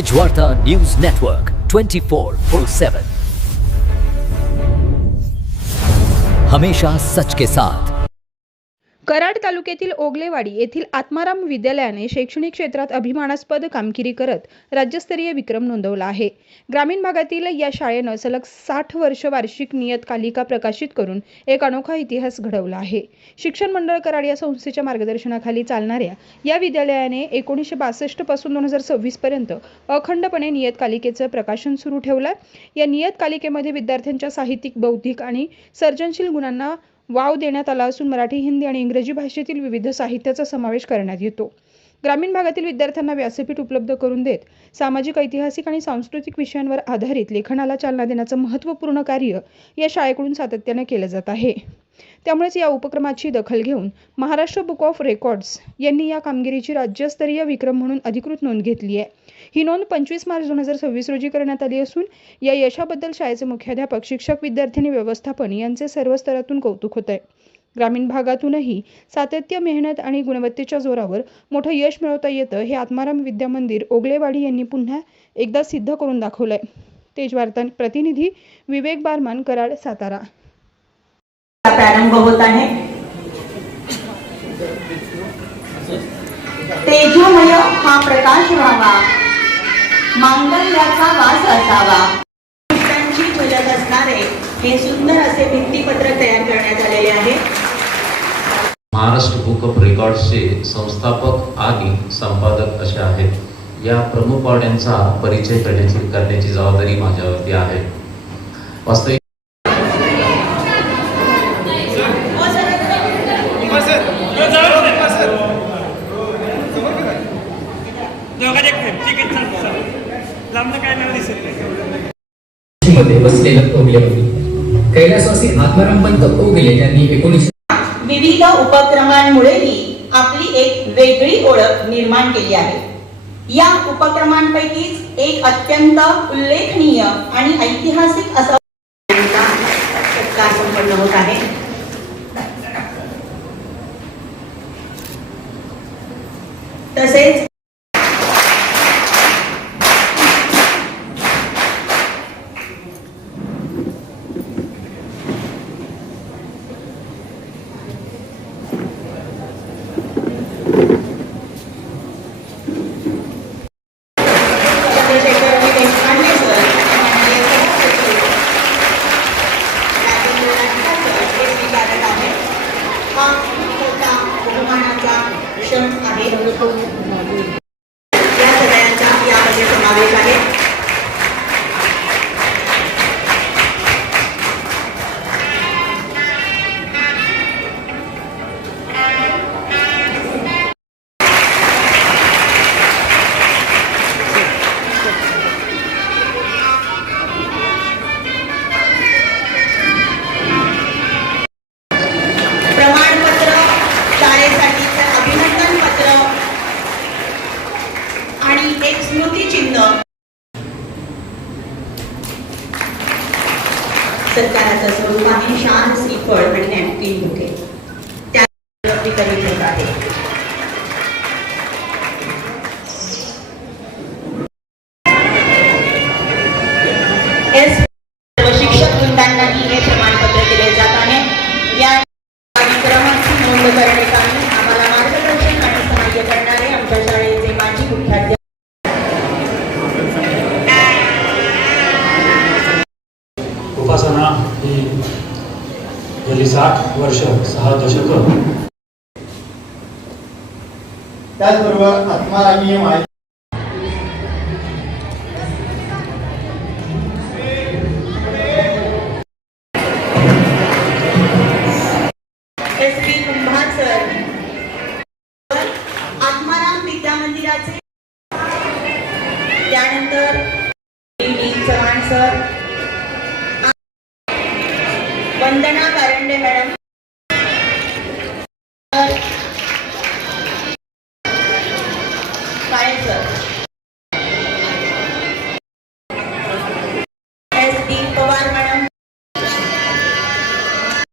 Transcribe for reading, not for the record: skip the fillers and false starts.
वार्ता news network 24/7 हमेशा सच के साथ। कराड तालुक्यातील ओगलेवाडी येथील आत्माराम विद्यालयाने शैक्षणिक क्षेत्रात अभिमानास्पद कामगिरी करत राज्यस्तरीय विक्रम नोंदवला आहे। ग्रामीण भागातील या शाळेने सलग 60 वर्ष वार्षिक नियतकालिका प्रकाशित करून एक अनोखा इतिहास घडवला आहे। शिक्षण मंडळ कराड या संस्थेच्या मार्गदर्शनाखाली चालणाऱ्या या विद्यालयाने 1962 पासून 2026 पर्यंत अखंडपणे नियतकालिकेचे प्रकाशन सुरू ठेवले। या नियतकालिकेमध्ये विद्यार्थ्यांच्या साहित्यिक, बौद्धिक आणि सर्जनशील गुणांना वाव देण्यात आला असून मराठी, हिंदी आणि इंग्रजी भाषेतील विविध साहित्याचा समावेश करण्यात येतो। ग्रामीण भागातील विद्यार्थ्यांना व्यासपीठ उपलब्ध करून देत सामाजिक, ऐतिहासिक आणि सांस्कृतिक विषयांवर आधारित लेखनाला चालना देण्याचं महत्त्वपूर्ण कार्य या शाळेकडून सातत्याने केलं जात आहे। त्यामुळेच या उपक्रमाची दखल घेऊन महाराष्ट्र बुक ऑफ रेकॉर्ड्स यांनी या कामगिरीची राज्यस्तरीय विक्रम म्हणून अधिकृत नोंद घेतली आहे। ही नोंद 25 मार्च 2026 रोजी करण्यात आली असून या यशाबद्दल शाळेचे मुख्याध्यापक, शिक्षक, विद्यार्थी आणि व्यवस्थापन यांचे सर्व स्तरातून कौतुक होत आहे। ग्रामीण भागातूनही सातत्य, मेहनत आणि गुणवत्तेच्या जोरावर मोठं यश मिळवता येतं हे आत्माराम विद्या मंदिर ओगलेवाडी यांनी पुन्हा एकदा सिद्ध करून दाखवलंय। तेजवार्ता प्रतिनिधी विवेक बारमान, कराड, सातारा। प्रारंभ होत आहे। तेजोमय हा प्रकाश व्हावा, मांगल्याचा वास असावा, पुष्पांची झलक असणारे हे सुंदर असे भित्तीपत्रक तयार करण्यात आलेले आहे। महाराष्ट्र बुक ऑफ रेकॉर्ड्सचे संस्थापक आणि संपादक असे आहेत। या प्रमुख पाहुण्यांचा परिचय करण्याची जबाबदारी माझ्यावरती आहे। वास्तविक मध्ये बसलेलं ओगलेवाडी कैलासवासी आत्माराम पंत ओगले यांनी 19 विविध उपक्रमांमुळेही आपली एक वेगळी ओळख निर्माण केली आहे। या उपक्रमांपैकीच एक अत्यंत उल्लेखनीय आणि ऐतिहासिक असा सत्कार संपन्न होत आहे। तसेच या सगळ्यांचा यामध्ये समावेश आहे। प्रमाणपत्र, शाळेसाठीचं अभिनंदन पत्र आणि एक स्मृतिचिन्ह सत्काराचं स्वरूप आहे। शाल, श्रीफळ आणि नॅपकिन बुके त्या करीत होत आहे। शिक्षक वृंदांनाही हे प्रमाणपत्र दिले जात आहे। या कार्यक्रमाची नोंद करण्यासाठी आम्हाला मार्गदर्शन आणि सहाय्य करणारे आमच्या शाळेचे माजी मुख्याध्यापक उपासना ही गेली 60 वर्ष 6 दशक त्याचबरोबर आत्मारामीय माहिती एस.बी. कुंभार सर, आत्माराम विद्या मंदिराचे, त्यानंतर डी. चव्हाण सर, वंदना कारंडे मॅडम,